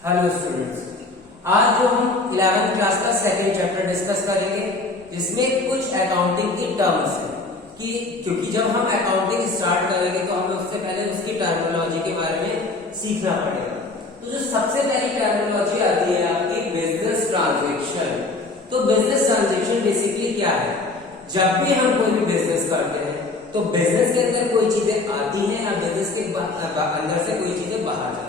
Hello students, आज जो हम 11th क्लास का सेकंड चैप्टर डिस्कस करेंगे जिसमें कुछ अकाउंटिंग की टर्म्स हैं कि क्योंकि जब हम अकाउंटिंग स्टार्ट करेंगे तो हमें उससे पहले उसकी टर्मिनोलॉजी के बारे में सीखना पड़ेगा। तो जो सबसे पहली टर्मिनोलॉजी आती है आपकी बिजनेस ट्रांजैक्शन। तो बिजनेस ट्रांजैक्शन बेसिकली क्या है? जब भी हम कोई भी बिजनेस करते हैं तो बिजनेस के अंदर कोई चीजें आती हैं या बिजनेस के अंदर से कोई चीजें बाहर जाती हैं,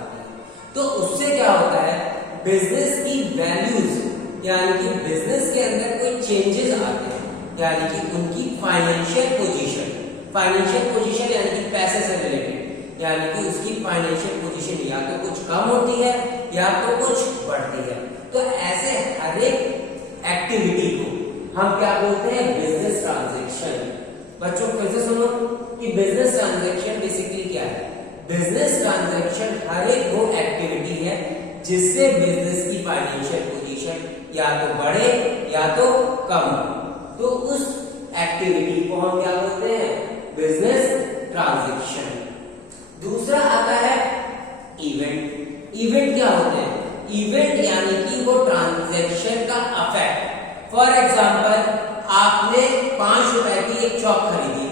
तो उससे क्या होता है, बिजनेस की वैल्यूज यानी कि बिजनेस के अंदर कोई चेंजेस आते हैं, यानी कि उनकी फाइनेंशियल पोजीशन यानी कि पैसे से रिलेटेड, यानी कि उसकी फाइनेंशियल पोजीशन या तो कुछ कम होती है या तो कुछ बढ़ती है। तो ऐसे हर एक एक्टिविटी को हम क्या बोलते हैं? Business transaction. बच्चों फिर से सुनो कि बिजनेस ट्रांजैक्शन बेसिकली क्या है। बिजनेस ट्रांजैक्शन हर एक वो एक्टिविटी है जिससे बिजनेस की फाइनेंशियल पोजीशन या तो बढ़े या तो कम हो, तो उस एक्टिविटी को हम क्या बोलते हैं? Business transaction. दूसरा आता है इवेंट। इवेंट क्या होते हैं? इवेंट यानी कि वो ट्रांजैक्शन का अफेक्ट। फॉर एग्जांपल, आपने 5 रुपए की एक चॉक खरीदी,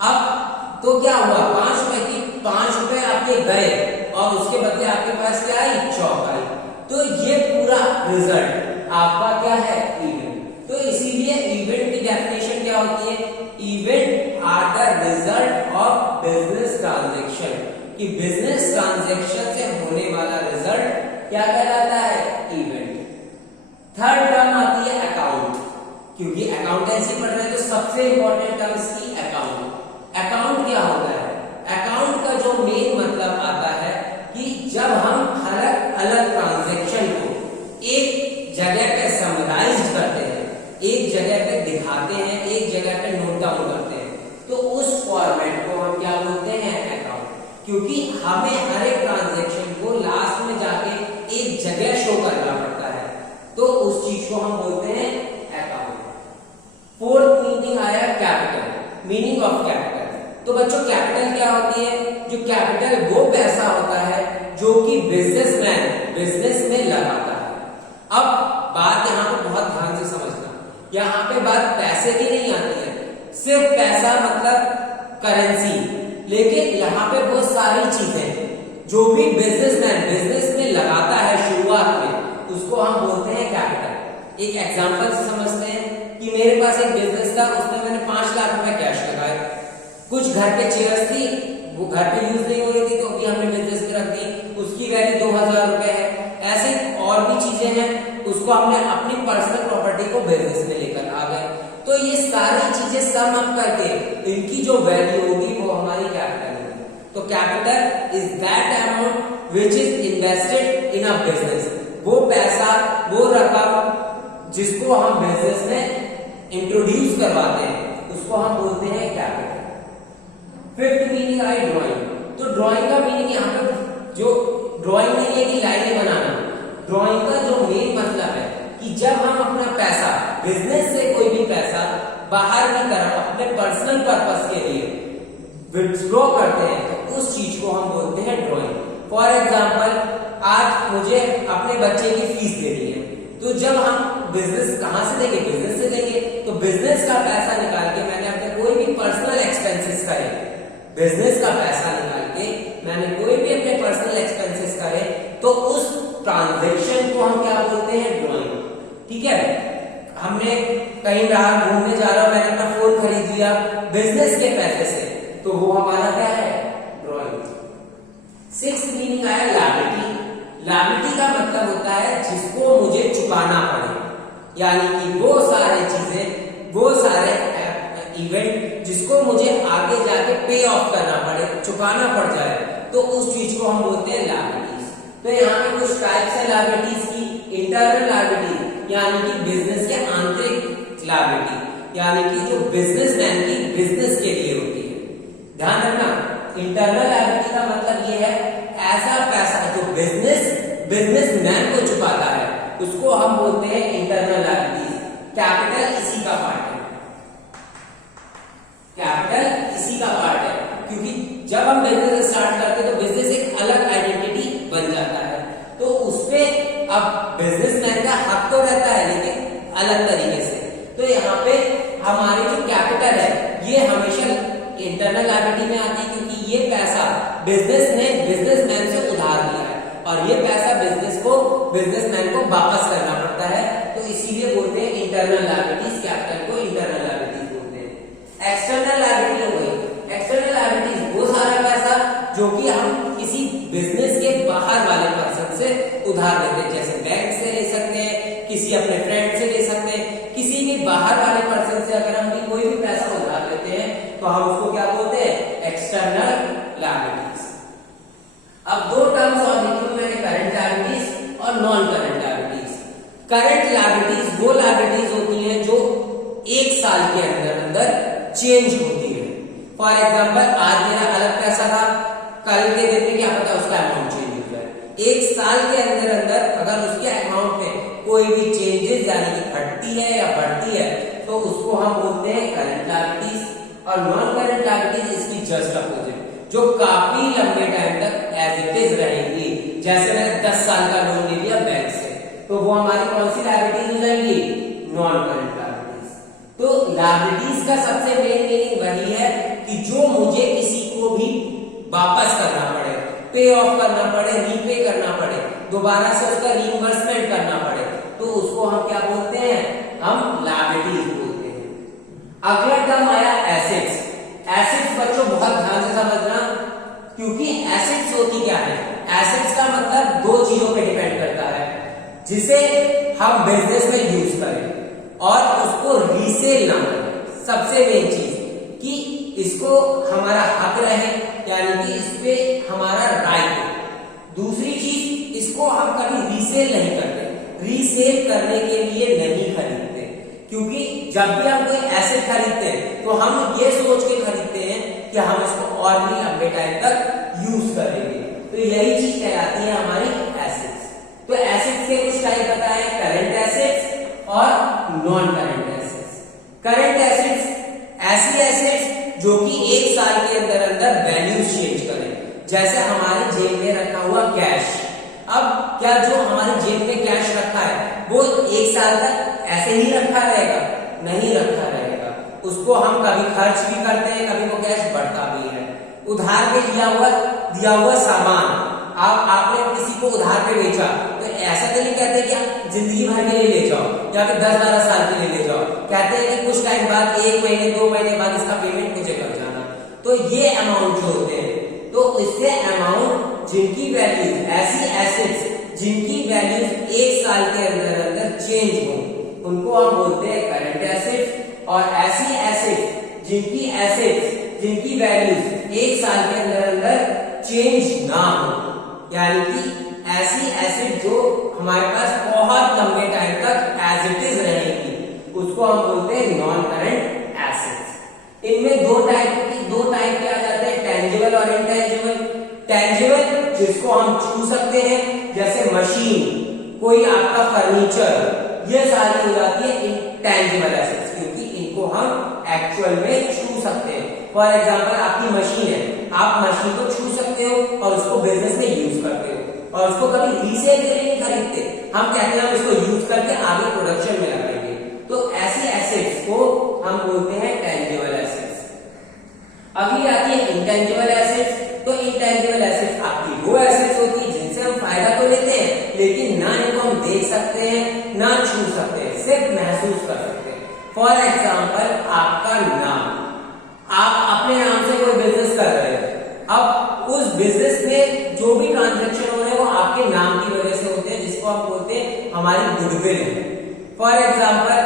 अब तो क्या हुआ, 5 रुपए की 5 रुपए आपके गए और उसके बदले आपके पास क्या आई? चॉक आई। तो ये पूरा रिजल्ट आपका क्या है? इवेंट। तो इसीलिए इवेंट की डेफिनेशन क्या होती है? Event are the result of business transaction, कि बिजनेस ट्रांजैक्शन से होने वाला रिजल्ट क्या कहलाता है? इवेंट। थर्ड टर्म आती है अकाउंट, क्योंकि अकाउंटेंसी पढ़ रहे हैं तो सबसे इंपॉर्टेंट टर्म इसकी अकाउंट। अकाउंट क्या होता है? अकाउंट का जो मेन मतलब आता है कि जब हम अलग अलग ट्रांजैक्शन को एक जगह पे समराइज करते हैं, एक जगह पे दिखाते हैं, एक जगह पे नोट डाउन करते हैं, तो उस फॉर्मेट को हम क्या बोलते हैं? अकाउंट। क्योंकि हमें हर एक ट्रांजैक्शन को लास्ट में जाके एक जगह शो करना पड़ता है, तो उस चीज को हम बोलते हैं अकाउंट। फोर्थ मीनिंग आया कैपिटल, मीनिंग ऑफ कैपिटल। तो बच्चों कैपिटल क्या होती है? जो कैपिटल वो पैसा होता है जो कि बिजनेसमैन बिजनेस में लगाता है। अब बात यहाँ पे बहुत ध्यान से समझना, यहाँ पे बात पैसे की नहीं आती है, सिर्फ पैसा मतलब करेंसी, लेकिन यहाँ पे बहुत सारी चीजें जो भी बिजनेसमैन बिजनेस में लगाता है शुरुआत में, उसको हम बोलते हैं कैपिटल। एक एग्जांपल से समझते हैं कि मेरे पास एक बिजनेस था, उसमें मैंने 5 लाख रुपए कैश लगाए। कुछ घर पे चेयर्स थी, वो घर पे यूज नहीं हो रही थी, तो अभी हमने बिजनेस में रख दी, उसकी वैल्यू 2000 रुपए है। ऐसे और भी चीजें हैं, उसको हमने अपनी पर्सनल प्रॉपर्टी को बिजनेस में लेकर आ गए। तो ये सारी चीजें सम अप करके इनकी जो वैल्यू होगी वो हमारी कैपिटल होगी। तो capital is that amount which is invested in a business. वो पैसा, वो रकम जिसको हम बिजनेस में इंट्रोड्यूस करवाते हैं, उसको हम बोलते हैं capital. Fifth meaning I drawing. तो ड्राइंग का मीनिंग यहाँ पे जो ड्राइंग नहीं है कि लाइनें बनाना, ड्राइंग का जो मेन मतलब है कि जब हम अपना पैसा बिजनेस से कोई भी पैसा बाहर की तरफ अपने पर्सनल पर्पस के लिए विथड्रॉ करते हैं, तो उस चीज को हम बोलते हैं ड्राइंग। फॉर एग्जाम्पल, आज मुझे अपने बच्चे की फीस देनी है, तो जब हम बिजनेस कहां से देंगे? बिजनेस से देंगे। तो बिजनेस का पैसा निकाल के मैंने अपने कोई भी पर्सनल एक्सपेंसेस करे, बिजनेस का पैसा निकाल के मैंने कोई भी अपने पर्सनल एक्सपेंसेस करे, तो उस ट्रांजैक्शन को हम क्या बोलते हैं? ड्राइंग। ठीक है, हमने कहीं बाहर घूमने जा रहा हूं, मैंने अपना फोन खरीद लिया बिजनेस के पैसे से, तो वो हमारा क्या है? ड्राइंग। सिक्स्थ मीनिंग आया लायबिलिटी। लायबिलिटी का मतलब होता है जिसको मुझे चुकाना पड़े, यानी कि वो सारे चीजें, वो सारे इवेंट जिसको मुझे आगे जाके पे ऑफ करना पड़े, चुकाना पड़ जाए, तो उस चीज को हम बोलते हैं लायबिलिटीज। तो यहाँ पे कुछ टाइप्स है लायबिलिटीज की। इंटरनल लायबिलिटी यानी कि बिजनेस के आंतरिक लायबिलिटी, यानी कि जो बिजनेसमैन की बिजनेस के लिए होती है। ध्यान रखना, इंटरनल लायबिलिटी का मतलब ये है ऐसा पैसा जो बिजनेसमैन को चुकाता है, उसको हम बोलते हैं इंटरनल लायबिलिटीज। कैपिटल इसी का पार्ट है, कैपिटल इसी का पार्ट है, क्योंकि जब हम बिजनेस स्टार्ट करते हैं तो बिजनेस एक अलग आइडेंटिटी बन जाता है, तो उस अब बिजनेसमैन का हक तो रहता है लेकिन अलग तरीके से। तो यहाँ पे हमारी जो कैपिटल है ये हमेशा इंटरनल लायबिलिटी में आती है, क्योंकि ये पैसा बिजनेस ने बिजनेसमैन से उधार लिया है और ये पैसा बिजनेसमैन को वापस करना पड़ता है। तो इसीलिए बोलते हैं इंटरनल लायबिलिटीज, कैपिटल को इंटरनल लायबिलिटीज बोलते हैं। एक्सटर्नल लायबिलिटी हो गई। एक्सटर्नल लायबिलिटीज वो सारा पैसा जो कि हम किसी बिजनेस के बाहर वाले पर्सन से उधार लेते हैं, जैसे बैंक से ले सकते हैं, किसी अपने फ्रेंड से ले सकते हैं, किसी के बाहर वाले पर्सन से अगर हम कोई भी पैसा उधार लेते हैं तो हम उसको क्या बोलते हैं, एक्सटर्नल लायबिलिटीज। अब दो टर्म्स और लिखी मैंने, करंट लायबिलिटीज और non current liabilities. Current liabilities वो लायबिलिटीज होती हैं जो एक साल के अंदर अंदर चेंज होती है। फॉर एग्जाम्पल आज मेरा अलग पैसा था, कल के दिन में क्या पता उसका अमाउंट चेंज हो जाए। एक साल के अंदर अंदर अगर उसके अमाउंट में कोई भी चेंजेस यानी कि घटती है या बढ़ती है तो उसको हम बोलते हैं करंट लायबिलिटीज। और नॉन करंट लायबिलिटीज इसकी जस्ट अपोजिट, जो काफी लंबे टाइम तक एज इट इज रहेंगी। जैसे मैंने 10 साल का लोन ले लिया बैंक से, तो वो हमारी कौन सी लायबिलिटीज हो जाएंगी, नॉन करंट लायबिलिटीज। तो लायबिलिटीज का सबसे मेन मीनिंग वही है कि जो मुझे किसी को भी वापस करना पड़े, पे ऑफ करना पड़े, रीपे करना पड़े, दोबारा से उसका रीइंबर्समेंट करना पड़े, तो उसको हम क्या बोलते हैं, हम लायबिलिटीज बोलते हैं। अगला टर्म आया एसेट्स। एसेट्स बच्चों बहुत ध्यान से समझना, क्योंकि एसेट्स होती क्या है, एसेट्स का मतलब दो चीजों पे डिपेंड करता है, जिसे हम बिजनेस में यूज करें और उसको रीसेल ना करें। सबसे मेन चीज कि इसको हमारा हक रहे, यानी कि इस पे हमारा राइट है। दूसरी चीज, इसको हम कभी रीसेल नहीं करते, रीसेल करने के लिए नहीं खरीदते, क्योंकि जब भी हम कोई एसेट खरीदते हैं तो हम ये सोच के खरीदते हैं कि हम इसको और भी लंबे टाइम तक यूज करेंगे। तो यही चीज कहलाती है हमारी एसेट्स। तो एसेट्स के कुछ टाइप बताए, करंट एसेट्स और non current assets. Current assets ऐसी एसेट्स जो कि एक साल के अंदर अंदर वैल्यू चेंज करें, जैसे हमारी जेब में रखा हुआ कैश। अब क्या जो हमारी जेब में कैश रखा है वो एक साल तक ऐसे ही रखा रहेगा, नहीं रखा रहेगा। उसको हम कभी खर्च भी करते हैं, कभी वो कैश बढ़ता भी है। उधार पे दिया हुआ सामान आपने किसी को उधार पे बेचा, तो ऐसा तो नहीं कहते कि आप जिंदगी भर के लिए ले जाओ या फिर 10-12 साल के लिए ले जाओ। कहते हैं कि कुछ टाइम बाद, 1 महीने 2 महीने बाद इसका पेमेंट मुझे कर जाना। तो ये अमाउंट जो होते हैं, तो इससे अमाउंट जिनकी वैल्यूज, ऐसी एसेट्स जिनकी वैल्यूज एक साल के अंदर अंदर चेंज हो, उनको हम बोलते हैं करंट एसेट्स। और ऐसी एसेट्स जिनकी वैल्यूज एक साल के अंदर अंदर चेंज ना हो, यानी कि ऐसी एसेट जो हमारे पास बहुत लंबे टाइम तक एज इट इज रहेगी, उसको हम बोलते हैं नॉन करंट एसेट्स। इनमें दो टाइप के आ जाते हैं, टेंजिबल और इनटेंजिबल। टेंजिबल जिसको हम छू सकते हैं, जैसे मशीन, कोई आपका फर्नीचर, ये सारी हो जाती है इनटेंजिबल एसेट्स, क्योंकि इनको हम एक्चुअल में छू सकते हैं। फॉर एग्जाम्पल आपकी मशीन है, आप मशीन को छू सकते हो और उसको बिजनेस में यूज करते हो और उसको कभी रीसेल के लिए नहीं खरीदते। हम कहते हैं हम इसको यूज करके आगे प्रोडक्शन में लगाएंगे। तो ऐसी एसेट्स को हम बोलते हैं टेंजिबल एसेट्स। अगली आती है इंटेंजिबल एसेट्स। तो इंटेंजिबल एसेट्स आपकी वो एसेट्स होती है जिनसे हम फायदा तो लेते हैं, लेकिन ना इनको हम देख सकते हैं ना छू सकते हैं, सिर्फ महसूस कर सकते हैं। फॉर एग्जाम्पल आपका नाम, आप अपने नाम से कोई बिजनेस कर रहे हैं, अब उस बिजनेस में जो भी ट्रांजैक्शन हो रहे हैं वो आपके नाम की वजह से होते हैं, जिसको हम बोलते हैं हमारी गुडविल है। फॉर एग्जाम्पल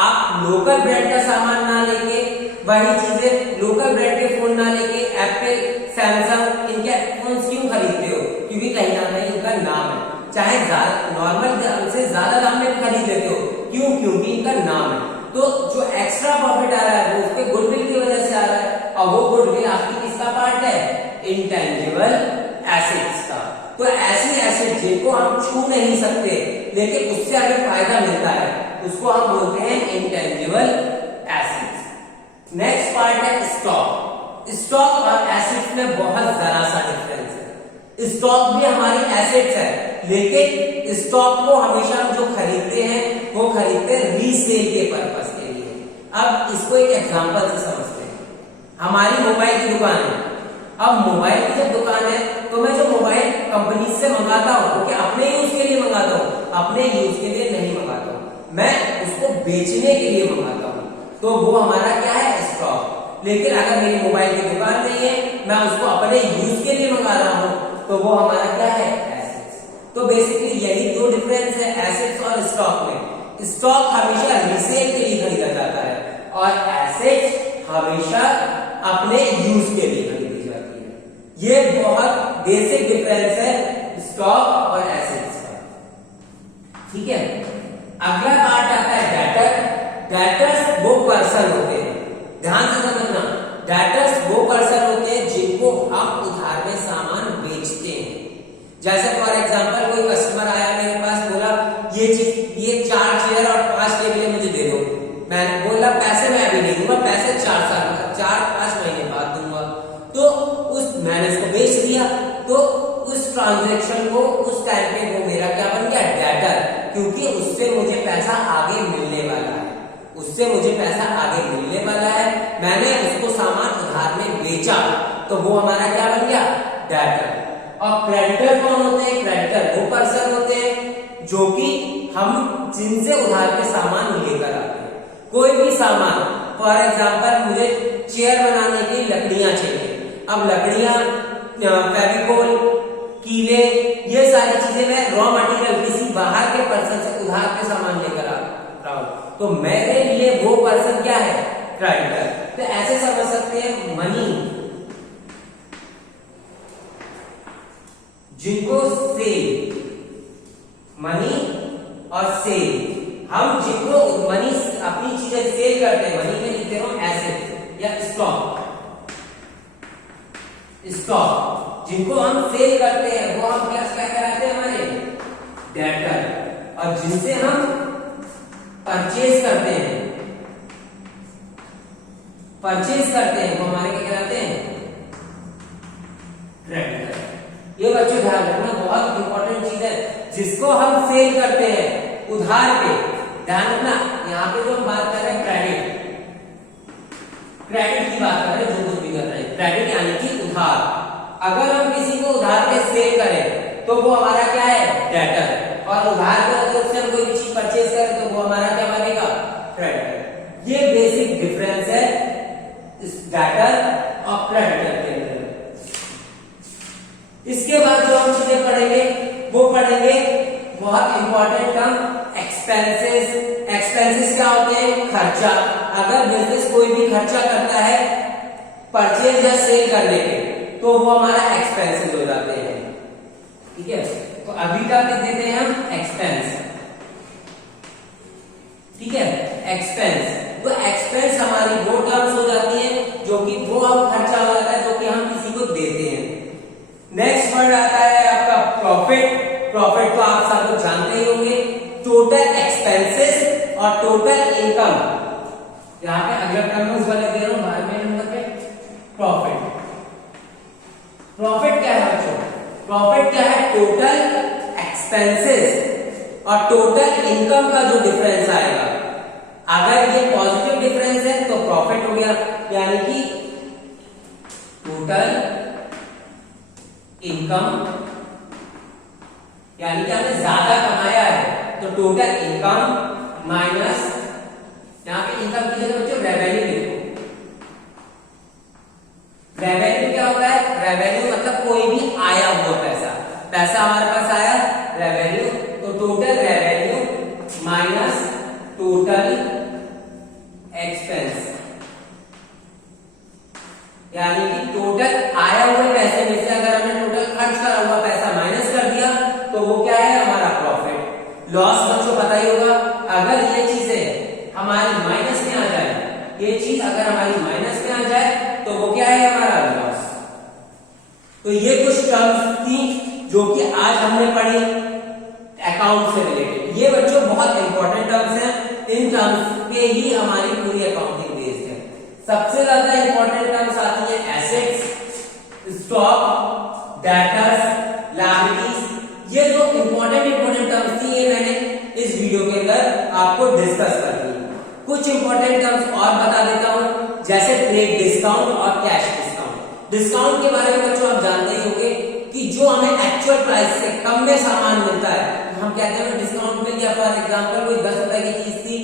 आप लोकल ब्रांड का सामान ना लेके, वही चीजें लोकल ब्रांड के फोन ना लेके एप्पल, सैमसंग इनके फोन क्यों खरीदते हो, क्योंकि कहीं ना कहीं इनका नाम है। चाहे नॉर्मल दाम से ज्यादा दाम में खरीद लेते हो, क्यों, क्योंकि इनका नाम है। तो जो एक्स्ट्रा प्रॉफिट आ रहा है वो उसके गुडविल की वजह से आ रहा है, और वो गुडविल आपकी किसका पार्ट है, इंटेंजिबल एसेट्स का। तो ऐसी एसेट जिनको हम छू नहीं सकते लेकिन उससे हमें फायदा मिलता है, उसको हम बोलते हैं इंटेंजिबल एसेट्स। नेक्स्ट पार्ट है स्टॉक। स्टॉक और एसेट्स में बहुत जरा सा डिफरेंस है। स्टॉक भी हमारी एसेट्स है, लेकिन स्टॉक को हमेशा हम जो खरीदते हैं वो खरीदते हैं रीसेल के पर्पस के लिए। अब इसको एक एग्जांपल से समझते हैं। हमारी मोबाइल की दुकान है। अब मोबाइल की जब दुकान है तो मैं जो मोबाइल कंपनी से मंगाता हूँ वो क्या अपने यूज के लिए मंगाता हूँ? अपने यूज के लिए नहीं मंगाता हूँ, मैं उसको बेचने के लिए मंगाता हूँ, तो वो हमारा क्या है? स्टॉक। लेकिन अगर मेरी मोबाइल की दुकान नहीं है, मैं उसको अपने यूज के लिए मंगा रहा हूँ, तो वो हमारा क्या है? एसेट्स। तो बेसिकली यही दो डिफरेंस है एसेट्स और स्टॉक में। स्टॉक हमेशा रीसेल के लिए खरीदा जाता है और एसेट्स हमेशा अपने यूज के लिए खरीदी जाती है। ये बहुत बेसिक डिफरेंस है स्टॉक और एसेट्स का। ठीक है, अगला पार्ट आता है डेटर। डेटर्स वो पर्सन होते हैं, ध्यान से समझना, डेटर्स वो पर्सन होते हैं जिनको हम उधार में सामान बेचते हैं। जैसे फॉर एग्जांपल कोई कस्टमर आया मेरे पास, बोला ये चीज, ये 4 चेयर और 5 टेबलें मुझे दे दो। मैंने बोला पैसे मैं अभी नहीं दूंगा, पैसे 4-5 महीने बाद दूंगा। तो मैंने इसको बेच दिया, तो उस ट्रांजैक्शन को उस टाइम पे वो मेरा क्या बन गया? डेटर, क्योंकि उससे मुझे पैसा आगे मिलने वाला है, उससे मुझे पैसा आगे मिलने वाला है। मैंने उसको सामान उधार में बेचा, तो वो हमारा क्या बन गया? डेटर। और क्रेडिटर कौन होते हैं? क्रेडिटर वो पर्सन होते हैं जो कि हम जिनसे उधार पे सामान लेकर आते हैं। कोई भी सामान, फॉर एग्जांपल मुझे चेयर बनाने की लकड़ियां चाहिए। अब लकड़ियां, फेविकोल, कीले, ये सारी चीजें मैं रॉ मटेरियल किसी बाहर के पर्सन से उधार पे सामान लेकर आ रहा हूं, तो मेरे लिए वो पर्सन क्या है? क्रेडिटर। तो ऐसे समझ सकते हैं मनी, जिनको सेल, मनी और सेल, हम जिनको मनी अपनी चीजें सेल करते हैं, मनी में लिखते हो एसेट या स्टॉक। स्टॉक जिनको हम सेल करते हैं वो हम क्या कराते हैं? हमारे डेटर। और जिनसे हम परचेज करते हैं, वो हमारे क्या कहलाते हैं? क्रेडिटर। ये बच्चों ध्यान रखना, बहुत इंपॉर्टेंट चीज है। जिसको हम सेल करते हैं उधार पे, ध्यान रखना, यहाँ पे जो हम बात कर रहे हैं क्रेडिट की बात कर रहे हैं, जो कुछ भी कर रहे हैं, क्रेडिट यानी कि उधार। अगर हम किसी को उधार पे सेल करें तो वो हमारा क्या है? डेटर। और उधार पे अगर उससे हम कोई चीज परचेज करें तो वो हमारा क्या बनेगा? क्रेडिटर। ये बेसिक डिफरेंस है डेटर और क्रेडिटर के अंदर। इसके बाद जो हम चीजें पढ़ेंगे वो पढ़ेंगे बहुत इंपॉर्टेंट टर्म एक्सपेंसेस। एक्सपेंसेस क्या होते हैं? खर्चा। अगर बिजनेस कोई भी खर्चा करता है परचेज या सेल करने के, तो वो हमारा एक्सपेंसेस हो जाते हैं। ठीक है, तो अभी का लिख देते हैं हम एक्सपेंस। ठीक है, एक्सपेंस। तो एक्सपेंस हमारी वो टर्म्स हो जाती है जो कि वो हम खर्चा हो जाता है जो कि हम किसी को देते हैं। नेक्स्ट वर्ड आता है आपका प्रॉफिट। प्रॉफिट तो आप सब लोग जानते ही होंगे, टोटल एक्सपेंसेस और टोटल इनकम। यहाँ पे अगला टर्म्स वाले दे रहा हूं बाहर में नंबर पे, प्रॉफिट। प्रॉफिट क्या है बच्चों? प्रॉफिट क्या है? टोटल एक्सपेंसेस और टोटल इनकम का जो डिफरेंस आएगा। अगर ये पॉजिटिव डिफरेंस है तो प्रॉफिट हो गया, यानी कि टोटल इनकम, यानी कि हमने ज्यादा कमाया है तो टोटल इनकम माइनस, यहां पे इनकम की जगह बच्चों रेवेन्यू लिखो। रेवेन्यू क्या होता है? रेवेन्यू मतलब कोई भी आया हुआ पैसा। पैसा हमारे पास आया, रेवेन्यू, तो total revenue minus total expense, यानी कि टोटल आया हुए पैसे में से अगर हमने टोटल खर्च करा हुआ पैसा माइनस कर दिया तो वो क्या है? हमारा प्रॉफिट। लॉस बच्चों पता ही होगा, अगर ये चीजें हमारी माइनस में आ जाए, ये चीज अगर हमारी माइनस में आ जाए तो वो क्या है? हमारा लॉस। तो ये कुछ टर्म्स थी जो कि आज हमने पढ़ी अकाउंट से रिलेटेड। ये बच्चों बहुत इंपॉर्टेंट टर्म्स हैं, इन टर्म्स पे ही हमारी पूरी अकाउंटिंग बेस्ड है। सबसे ज्यादा इंपॉर्टेंट टर्म्स आती है एसेट्स, स्टॉक, डेटर्स, लायबिलिटीज। ये जो इंपॉर्टेंट टर्म्स थी ये मैंने इस वीडियो के अंदर आपको डिस्कस कर दी। कुछ इंपॉर्टेंट टर्म्स और बता देता हूं, जैसे ट्रेड डिस्काउंट और कैश डिस्काउंट। डिस्काउंट के बारे में बच्चों आप जानते ही होंगे कि जो हमें एक्चुअल प्राइस से कम में सामान मिलता है हम कहते हैं डिस्काउंट मिल गया। फॉर एग्जांपल कोई 10 रुपए की चीज थी,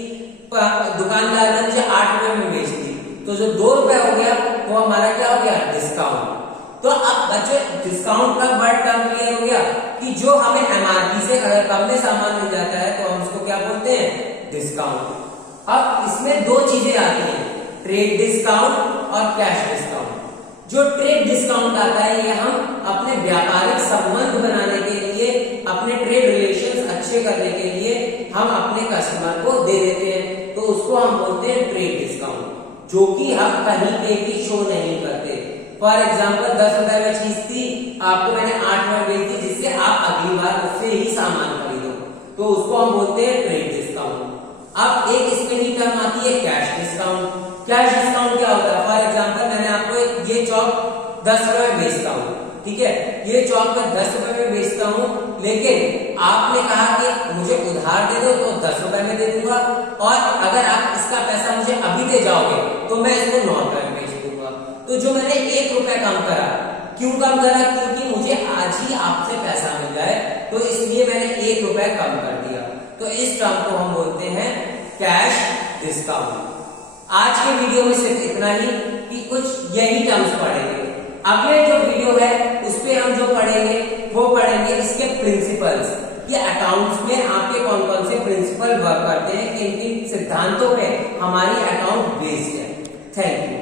दुकानदार ने मुझे 8 रुपए में बेच दी, तो जो 2 रुपए हो गया वो हमारा क्या हो गया, डिस्काउंट। तो अब बच्चों डिस्काउंट का वर्ड टर्म क्लियर हो गया कि जो हमें एमआरपी से अगर कम में सामान मिल जाता है तो हम उसको क्या बोलते हैं, डिस्काउंट। अब इसमें दो चीजें आती हैं, ट्रेड डिस्काउंट और कैश डिस्काउंट। जो ट्रेड डिस्काउंट आता है ये हम अपने व्यापारिक संबंध बनाने के लिए, अपने ट्रेड रिलेशंस अच्छे करने के लिए हम अपने कस्टमर को दे देते हैं, तो उसको हम बोलते हैं ट्रेड डिस्काउंट, जो कि हम कहीं पे भी शो नहीं करते। फॉर एग्जाम्पल 10 रुपए में चीज थी, आपको मैंने 8 रुपए बेच दी, जिससे आप अगली बार उससे ही सामान खरीदो, तो उसको हम बोलते हैं ट्रेड डिस्काउंट। अब एक इसमें ही टर्म आती है कैश डिस्काउंट। कैश डिस्काउंट क्या होता है, फॉर एग्जाम्पल मैंने आपको ये चौक 10 रुपए में बेचता हूँ, ठीक है, ये चौक मैं 10 रुपए में बेचता हूँ, लेकिन आपने कहा कि मुझे उधार दे दो तो 10 रुपए में दे दूंगा, और अगर आप इसका पैसा मुझे अभी दे जाओगे तो मैं इसको 9 रुपए में बेच दूंगा। तो जो मैंने 1 रुपए कम करा, क्यों कम करा, क्योंकि मुझे आज ही आपसे पैसा मिल जाए, तो इसलिए मैंने 1 रुपए कम कर दिया। तो इस टर्म को हम बोलते हैं कैश डिस्काउंट। आज के वीडियो में सिर्फ इतना ही कि कुछ यही टर्म्स पढ़ेंगे। अगले जो वीडियो है उस पे हम जो पढ़ेंगे वो पढ़ेंगे इसके प्रिंसिपल्स, कि अकाउंट्स में आपके कौन कौन से प्रिंसिपल वर्क करते हैं, किन किन सिद्धांतों पे हमारी अकाउंट बेस्ड है। Thank you.